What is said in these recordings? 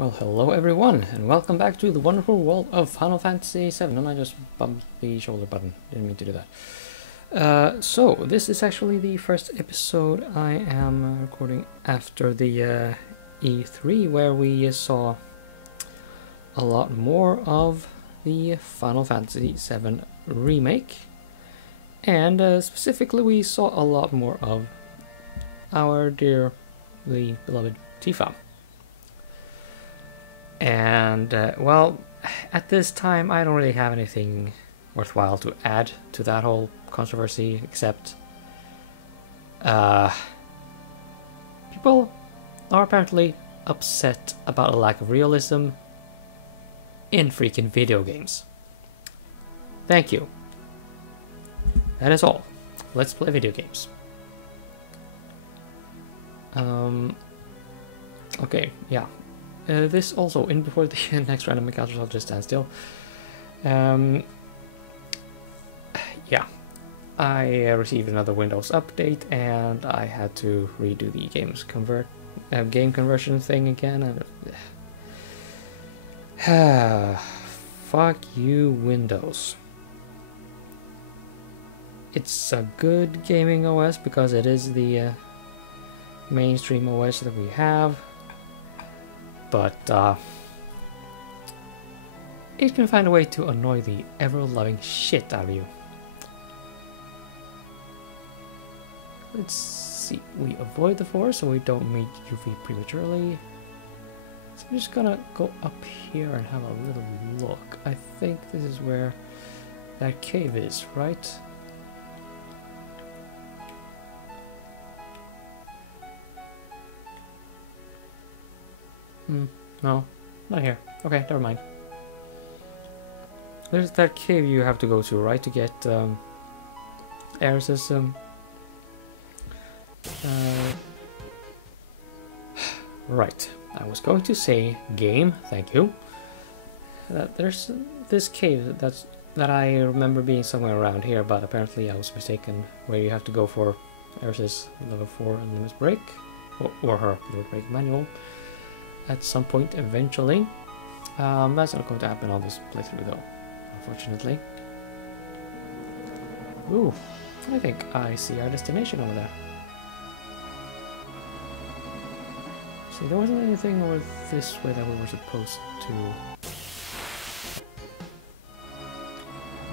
Well, hello everyone, and welcome back to the wonderful world of Final Fantasy VII. And I just bumped the shoulder button, didn't mean to do that. So, this is actually the first episode I am recording after the E3, where we saw a lot more of the Final Fantasy VII Remake. And specifically, we saw a lot more of our dearly beloved Tifa. And, well, at this time I don't really have anything worthwhile to add to that whole controversy, except people are apparently upset about a lack of realism in freaking video games. Thank you. That is all. Let's play video games. Okay, yeah. This also, in before the next random encounters, I'll just stand still. Yeah, I received another Windows update, and I had to redo the game conversion thing again. And fuck you, Windows. It's a good gaming OS because it is the mainstream OS that we have. But it can find a way to annoy the ever-loving shit out of you. Let's see, we avoid the forest so we don't meet UV prematurely. So I'm just gonna go up here and have a little look. I think this is where that cave is, right? No, not here. Okay, never mind. There's that cave you have to go to, right, to get air system. Right, I was going to say game, thank you. There's this cave that I remember being somewhere around here, but apparently I was mistaken, where you have to go for Eris's level 4 unlimited break, or her limit break manual. At some point, eventually. That's not going to happen on this playthrough, though, unfortunately. Ooh, I think I see our destination over there. See, there wasn't anything over this way that we were supposed to...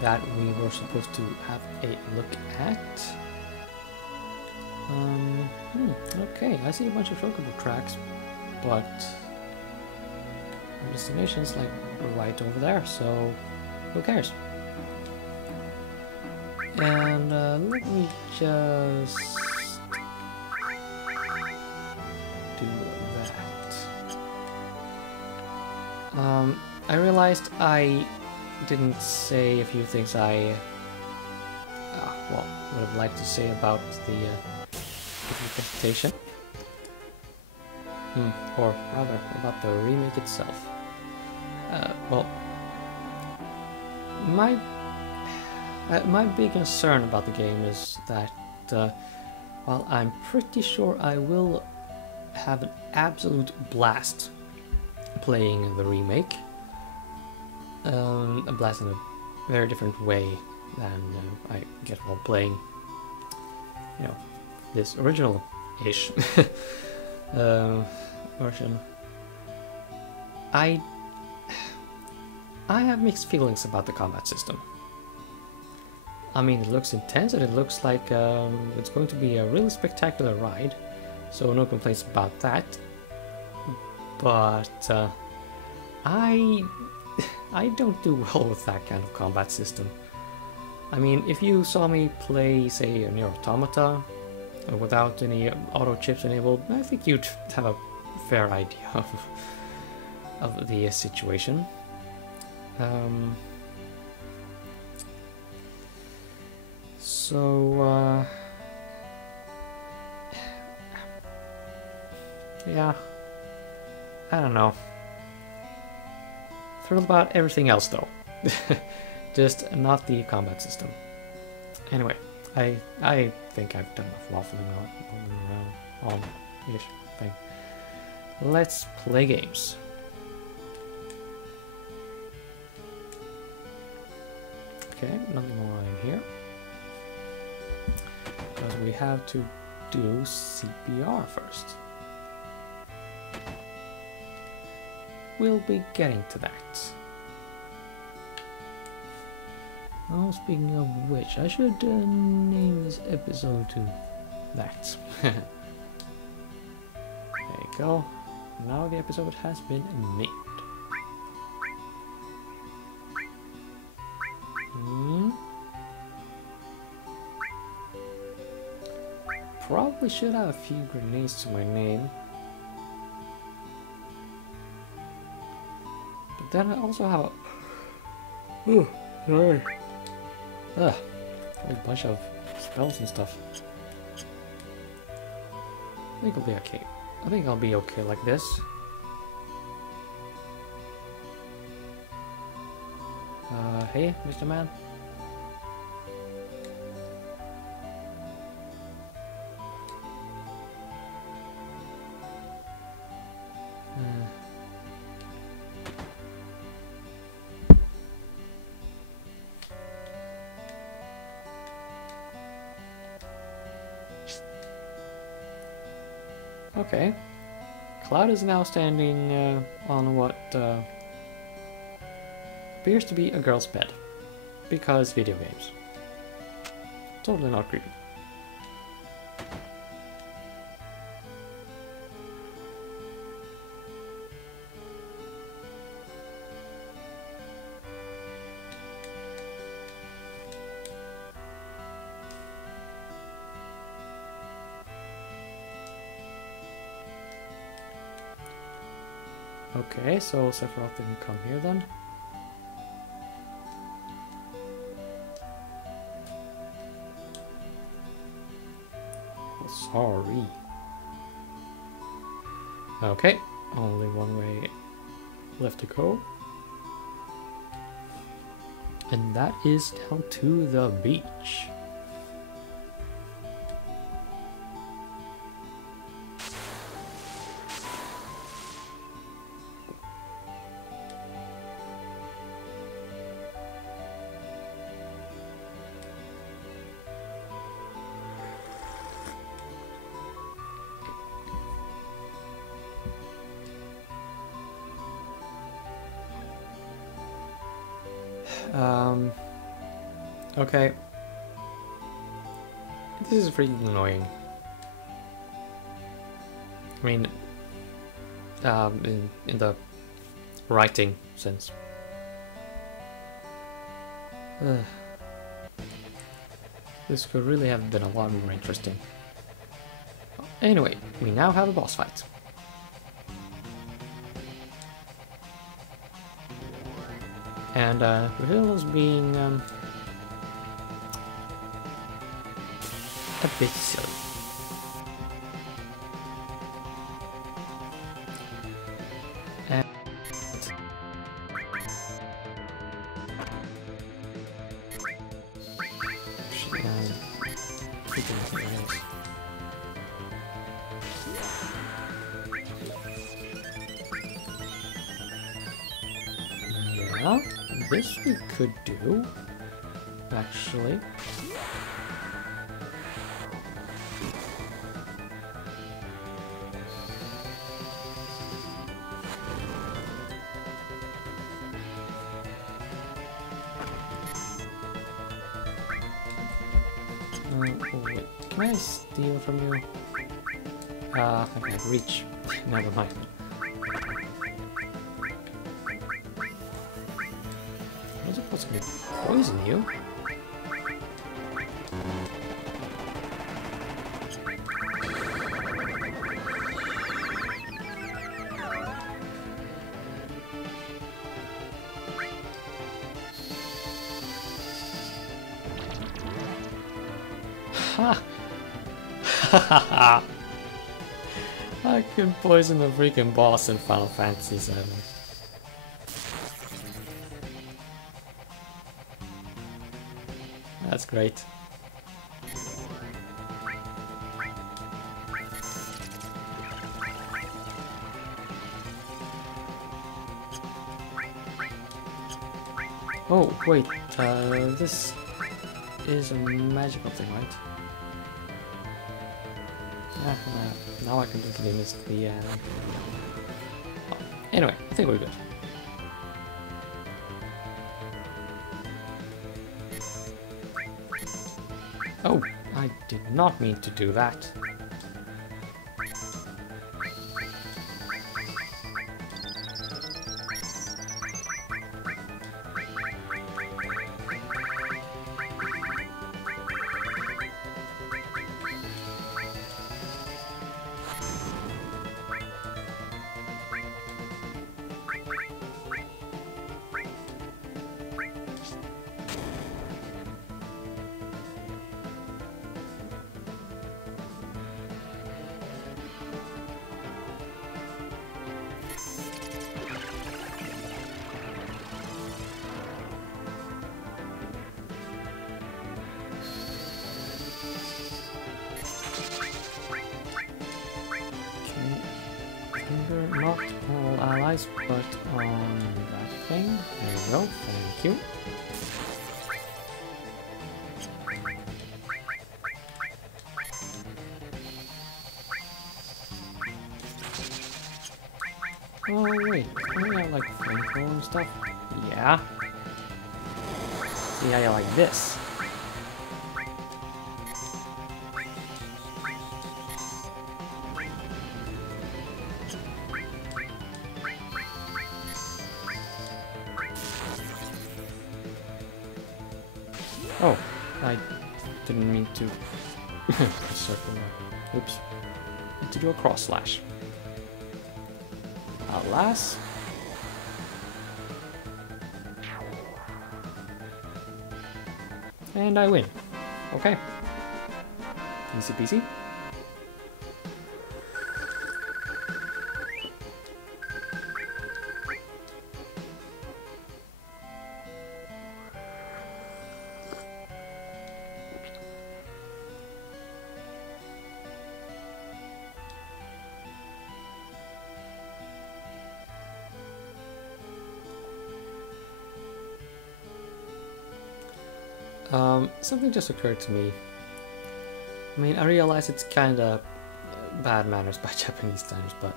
have a look at. Okay, I see a bunch of chocobo tracks, but our destination's like right over there, so who cares? And let me just do that. I realized I didn't say a few things I well, would have liked to say about the presentation. Or rather, about the remake itself. Well, my big concern about the game is that while I'm pretty sure I will have an absolute blast playing the remake, a blast in a very different way than I get while playing, you know, this original-ish version. I have mixed feelings about the combat system. I mean, it looks intense and it looks like it's going to be a really spectacular ride, so no complaints about that. But I don't do well with that kind of combat system. I mean, if you saw me play, say, a Nier Automata without any auto chips enabled, I think you'd have a fair idea of the situation. Yeah, I don't know. Thrilled about everything else though, just not the combat system. Anyway, I think I've done enough waffling around on this thing. Let's play games. Okay, nothing more in here. Because we have to do CPR first. We'll be getting to that. Oh, speaking of which, I should name this episode to that. There you go. Now the episode has been named. Probably should have a few grenades to my name. But then I also have a bunch of spells and stuff. I think I'll be okay. I think I'll be okay like this. Hey, Mr. Man. Okay. Cloud is now standing on what appears to be a girl's bed. Because video games. Totally not creepy. Okay, so Sephiroth didn't come here then. Oh, sorry. Okay, only one way left to go. And that is down to the beach. Okay. This is freaking annoying. I mean, in the writing sense. This could really have been a lot more interesting. Anyway, we now have a boss fight. And Rahil is being a bit silly. And yeah, this we could do, actually. Oh, wait. Can I steal from you? I can't reach. Never mind. I'm supposed to poison you? Ha! I can poison the freaking boss in Final Fantasy VII. That's great. Oh, wait, This is a magical thing, right? Yeah, now I completely missed the... Oh, anyway, I think we're good. Oh, I did not mean to do that. Not all allies, but on that thing. There we go, thank you. Oh wait, don't we have like flamethrower and stuff? Yeah. See how you like this. Oh, I didn't mean to circle that. Oops. Need to do a cross slash. Alas. And I win. Okay. Easy peasy. Something just occurred to me. I mean, I realize it's kinda bad manners by Japanese standards, but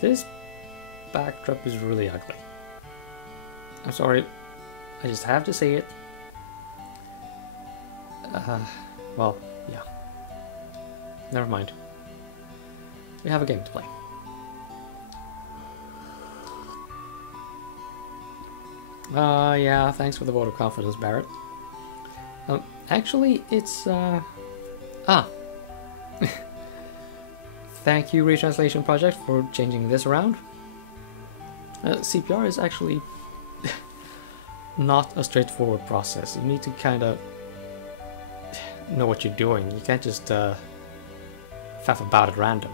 this backdrop is really ugly. I'm sorry, I just have to say it. Well, yeah. Never mind. We have a game to play. Yeah, thanks for the vote of confidence, Barrett. Actually, it's, Thank you, Retranslation Project, for changing this around. CPR is actually not a straightforward process. You need to kind of know what you're doing. You can't just faff about at random.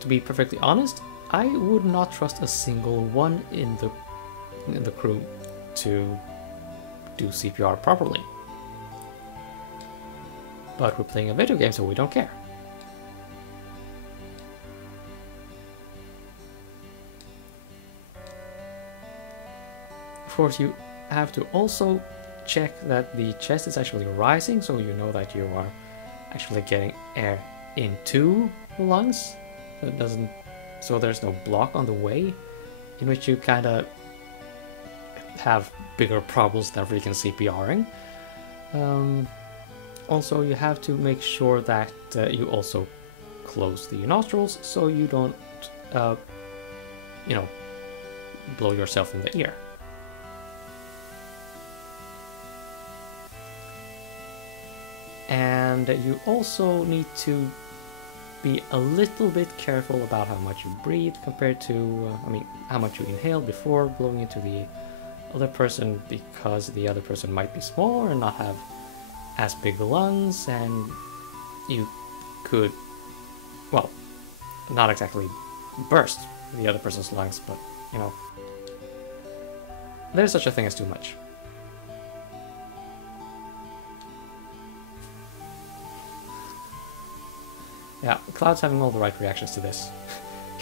To be perfectly honest, I would not trust a single one in the crew to do CPR properly. But we're playing a video game, so we don't care. Of course, you have to also check that the chest is actually rising, so you know that you are actually getting air into the lungs. So there's no block on the way, in which you kind of have bigger problems than freaking CPRing. Also, you have to make sure that you also close the nostrils so you don't, blow yourself in the ear. And you also need to be a little bit careful about how much you breathe compared to, how much you inhale before blowing into the other person, because the other person might be smaller and not have as big lungs, and you could, well, not exactly burst the other person's lungs, but, there's such a thing as too much. Yeah, Cloud's having all the right reactions to this.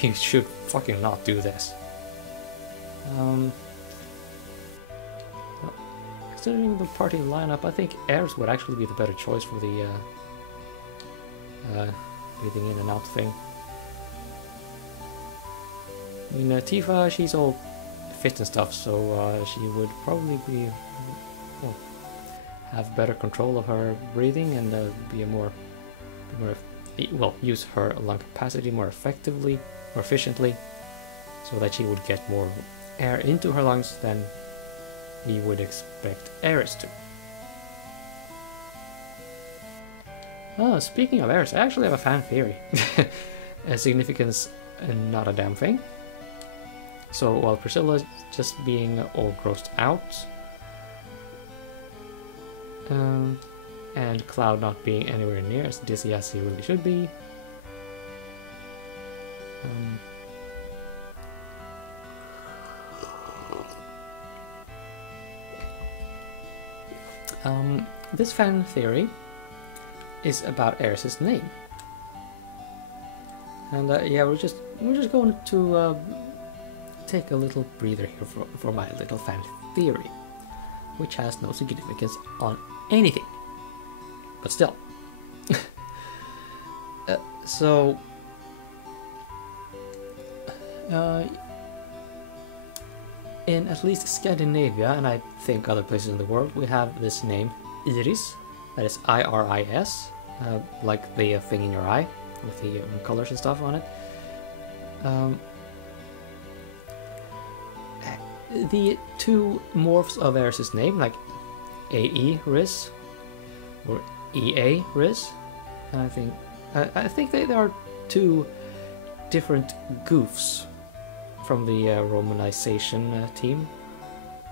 he should fucking not do this. Well, considering the party lineup, I think Ares would actually be the better choice for the breathing in and out thing. I mean, Tifa, she's all fit and stuff, so she would probably be, well, have better control of her breathing and be a more, well, use her lung capacity more effectively, more efficiently, so that she would get more air into her lungs than we would expect Ares to. Oh, speaking of Ares, I actually have a fan theory. Significance, not a damn thing. So while Priscilla's just being all grossed out, and Cloud not being anywhere near as dizzy as he really should be, this fan theory is about Ares' name, and yeah, we're just going to take a little breather here for my little fan theory, which has no significance on anything, but still. So in at least Scandinavia, and I think other places in the world, we have this name Iris, that is I-R-I-S, like the thing in your eye, with the colors and stuff on it. The two morphs of Ares' name, like A-E-Riz or E-A-Riz, and I think they are two different goofs from the romanization team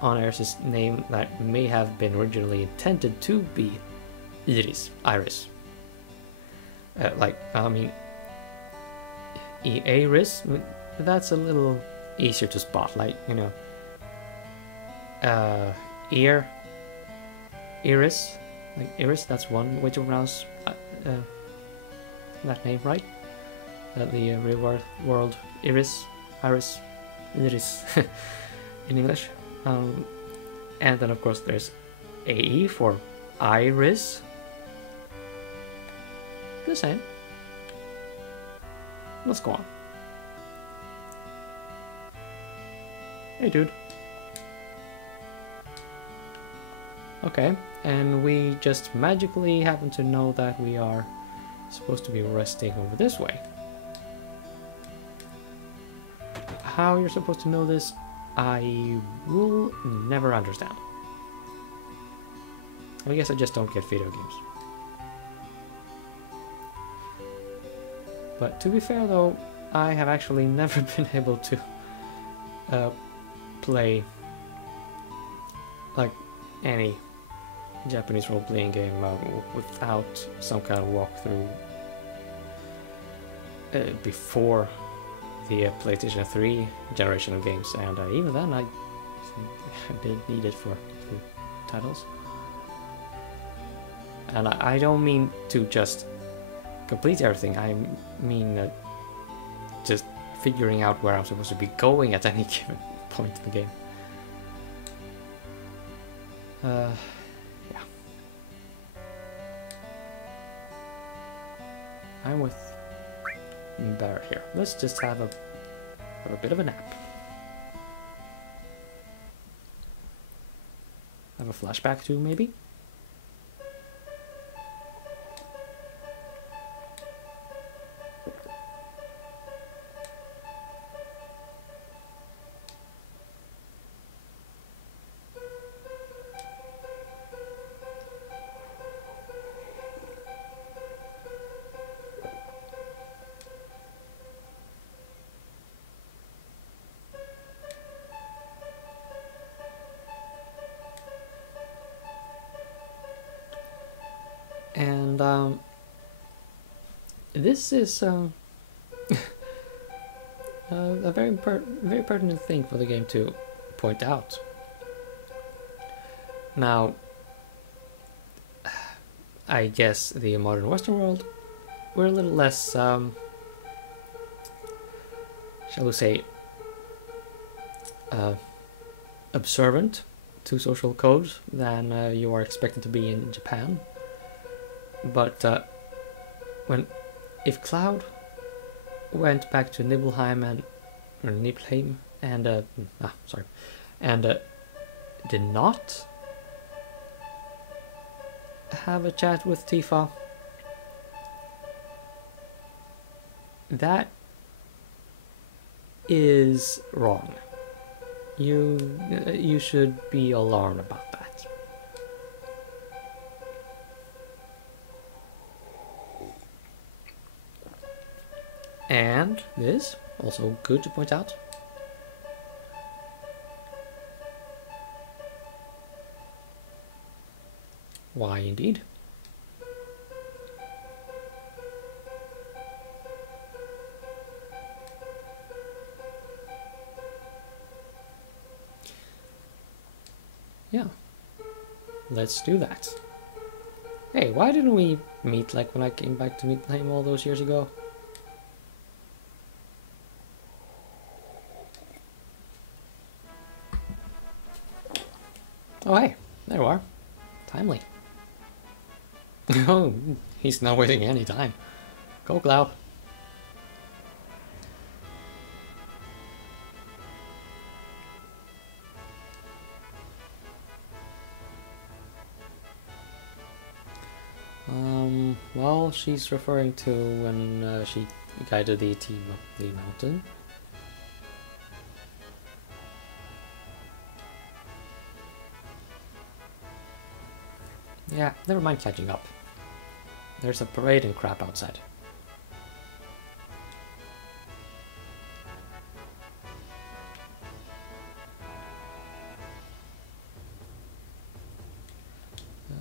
on Ares' name that may have been originally intended to be Iris. Like, I mean, E-A-Riz, that's a little easier to spot, like, you know, Iris, like Iris, that's one way to pronounce that name, right? The real world Iris in English. And then of course there's AE for Iris. Just saying. Let's go on. Hey dude. Okay, and we just magically happen to know that we are supposed to be resting over this way. How you're supposed to know this, I will never understand. I guess I just don't get video games. But to be fair though, I have actually never been able to play like any Japanese role-playing game without some kind of walkthrough before the PlayStation 3 generation of games, and even then I did need it for the titles. And I don't mean to just complete everything, I mean just figuring out where I'm supposed to be going at any given point in the game. Yeah. I'm with Barrett here. Let's just have a bit of a nap. Have a flashback too, maybe? And this is a very pertinent thing for the game to point out. Now, I guess the modern Western world, we're a little less shall we say, observant to social codes than you are expected to be in Japan. But if Cloud went back to Nibelheim and did not have a chat with Tifa, that is wrong. You should be alarmed about that. And this, also good to point out, why indeed? Yeah, let's do that. Hey, why didn't we meet like when I came back to meet him all those years ago? Oh hey, there you are. Timely. Oh, he's not wasting any time. Go, Cloud. Well, she's referring to when she guided the team up the mountain. Yeah, never mind catching up. There's a parade and crap outside.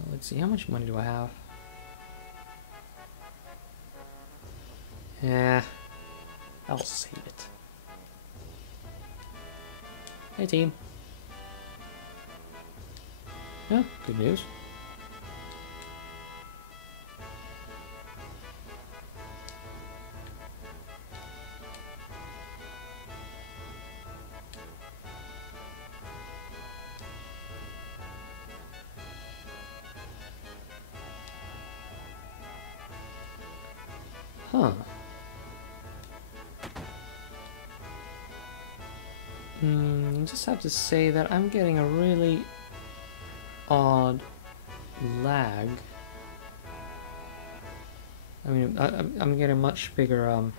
Let's see, how much money do I have? Yeah, I'll save it. Hey team. Yeah, good news. Huh. I just have to say that I'm getting a really odd lag. I mean, I'm getting much bigger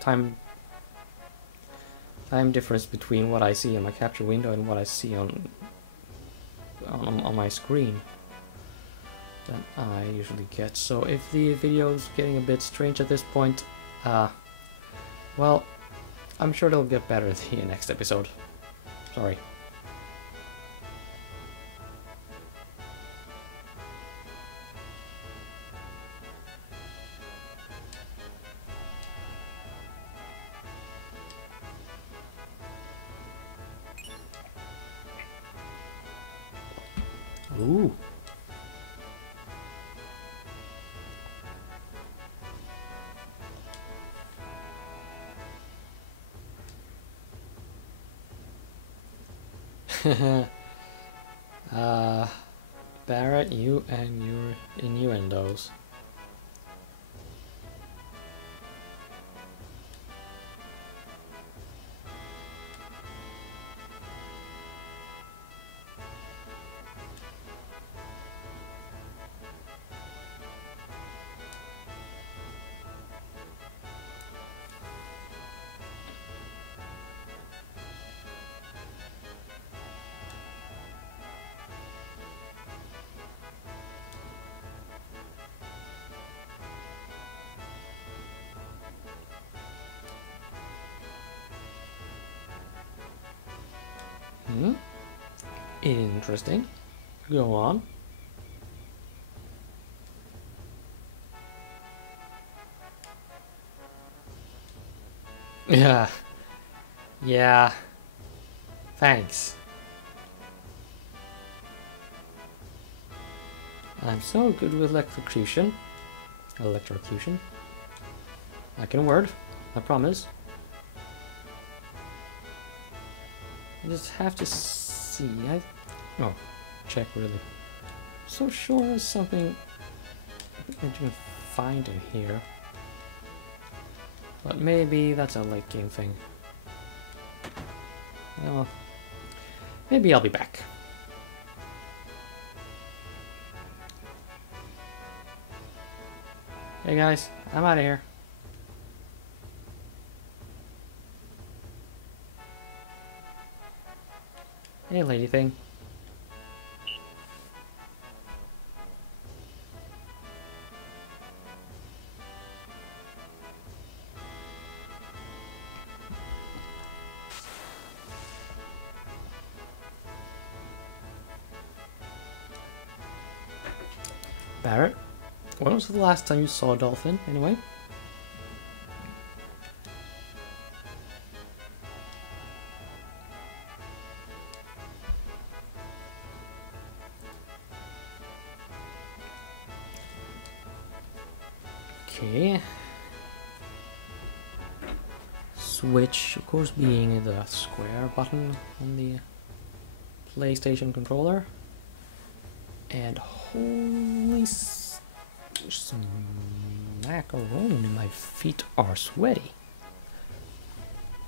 time difference between what I see in my capture window and what I see on my screen than I usually get. So if the video's getting a bit strange at this point, well, I'm sure it'll get better the next episode. Sorry. Ooh. Barrett, you and your innuendos. Interesting. Go on. Yeah. Yeah. Thanks. I'm so good with electrocution. Electrocution. I can word. I promise. I just have to see. Oh, check really. So sure there's something that you can find in here. But maybe that's a late game thing. Well, maybe I'll be back. Hey guys, I'm out of here. Hey lady thing. Barrett, when was the last time you saw a dolphin, anyway? Okay. Switch, of course, being the square button on the PlayStation controller. And holy macaroni, my feet are sweaty.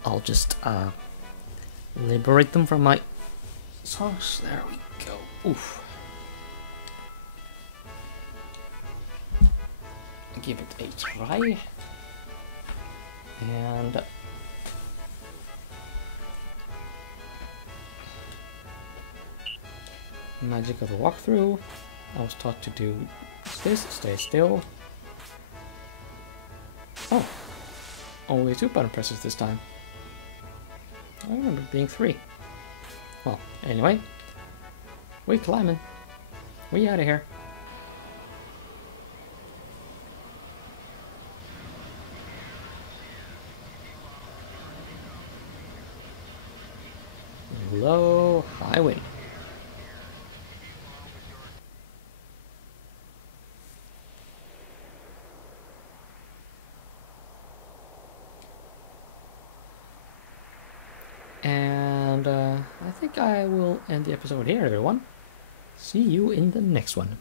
I'll just liberate them from my socks. There we go. Oof. Give it a try. And magic of the walkthrough. I was taught to do this, stay still. Oh, only 2 button presses this time. I remember it being 3. Well, anyway, we climbing. We out of here. Low, high wind. And I think I will end the episode here, everyone. See you in the next one.